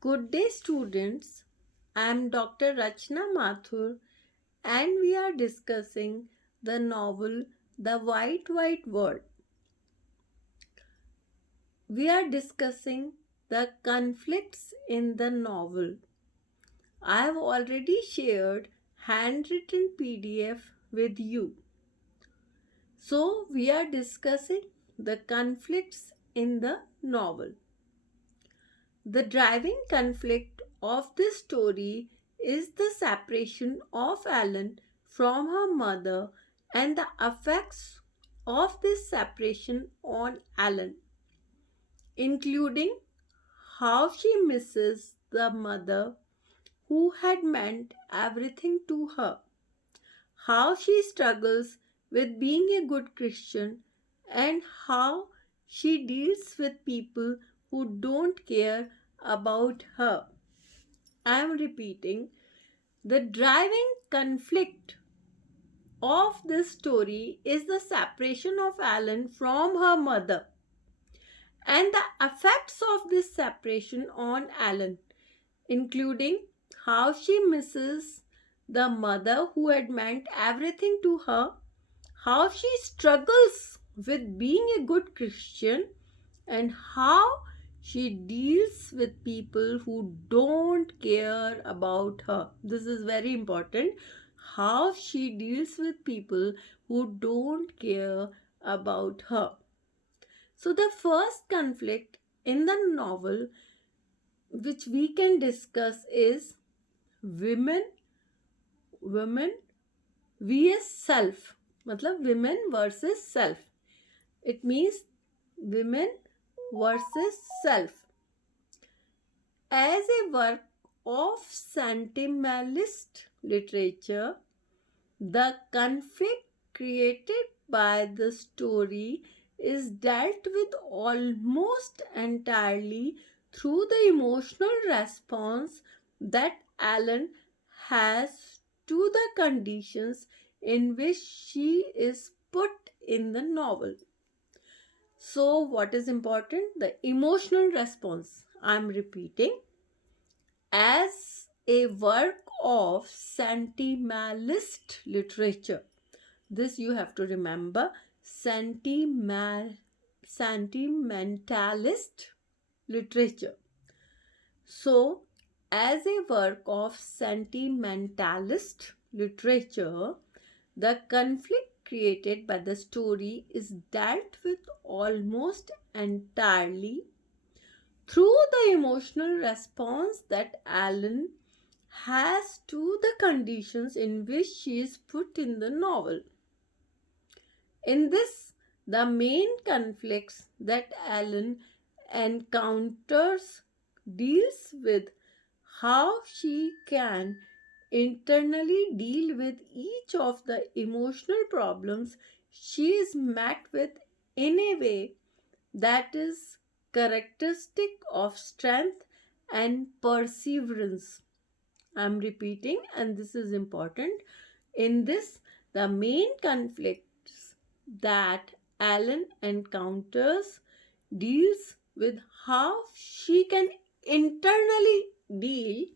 Good day, students. I am Dr. Rachna Mathur, and we are discussing the novel The White Word. We are discussing the conflicts in the novel. I have already shared handwritten PDF with you. So, we are discussing the conflicts in the novel. The driving conflict of this story is the separation of Ellen from her mother and the effects of this separation on Ellen, including how she misses the mother who had meant everything to her, how she struggles with being a good Christian, and how she deals with people who don't care about her. I am repeating, the driving conflict of this story is the separation of Ellen from her mother and the effects of this separation on Ellen, including how she misses the mother who had meant everything to her, how she struggles with being a good Christian, and how she deals with people who don't care about her. This is very important. How she deals with people who don't care about her. So, the first conflict in the novel which we can discuss is women women vs self, मतलब women versus self. It means women versus self. As a work of sentimentalist literature, the conflict created by the story is dealt with almost entirely through the emotional response that Ellen has to the conditions in which she is put in the novel. So, what is important? The emotional response. I'm repeating. As a work of sentimentalist literature, this you have to remember, sentimentalist literature. So, as a work of sentimentalist literature, the conflict created by the story is dealt with almost entirely through the emotional response that Ellen has to the conditions in which she is put in the novel. In this, the main conflicts that Ellen encounters deals with how she can internally deal with each of the emotional problems she is met with in a way that is characteristic of strength and perseverance. I'm repeating, and this is important. In this, the main conflicts that Ellen encounters deals with how she can internally deal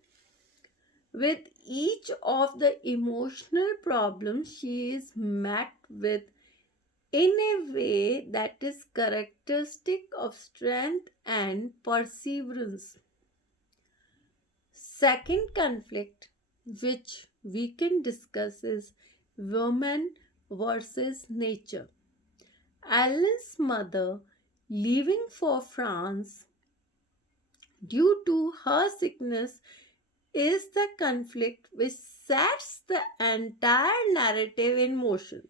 with each of the emotional problems she is met with in a way that is characteristic of strength and perseverance. Second conflict which we can discuss is woman versus nature. Ellen's mother leaving for France due to her sickness is the conflict which sets the entire narrative in motion.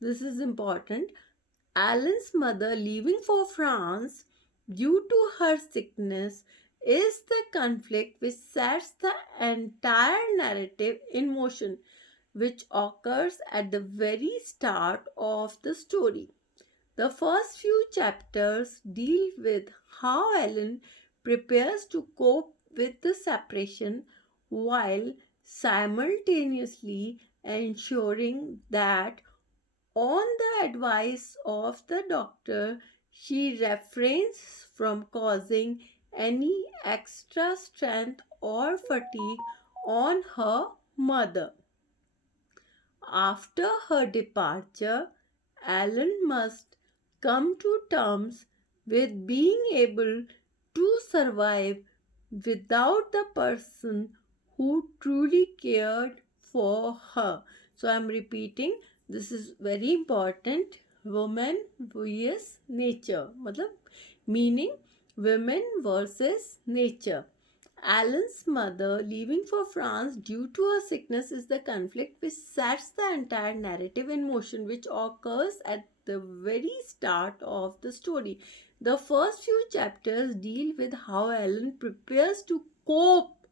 This is important. Ellen's mother leaving for France due to her sickness is the conflict which sets the entire narrative in motion, which occurs at the very start of the story. The first few chapters deal with how Ellen prepares to cope with the separation while simultaneously ensuring that, on the advice of the doctor, she refrains from causing any extra strength or fatigue on her mother. After her departure, Ellen must come to terms with being able to survive without the person who truly cared for her. So I'm repeating, this is very important. Woman vs nature, मतलब meaning women versus nature. Alan's mother leaving for France due to her sickness is the conflict which sets the entire narrative in motion, which occurs at the very start of the story. The first few chapters deal with how Alan prepares to cope.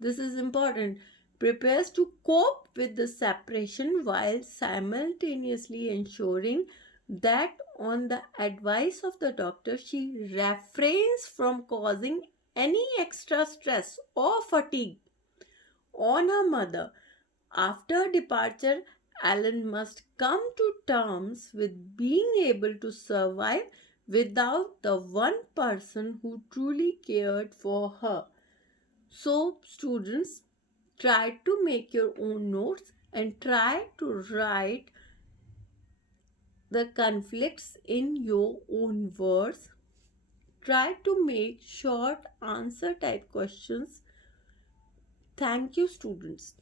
This is important. Prepares to cope with the separation while simultaneously ensuring that, on the advice of the doctor, she refrains from causing any extra stress or fatigue on her mother. After departure, Alan must come to terms with being able to survive without the one person who truly cared for her. So, students, try to make your own notes and try to write the conflicts in your own words. Try to make short answer type questions. Thank you, students.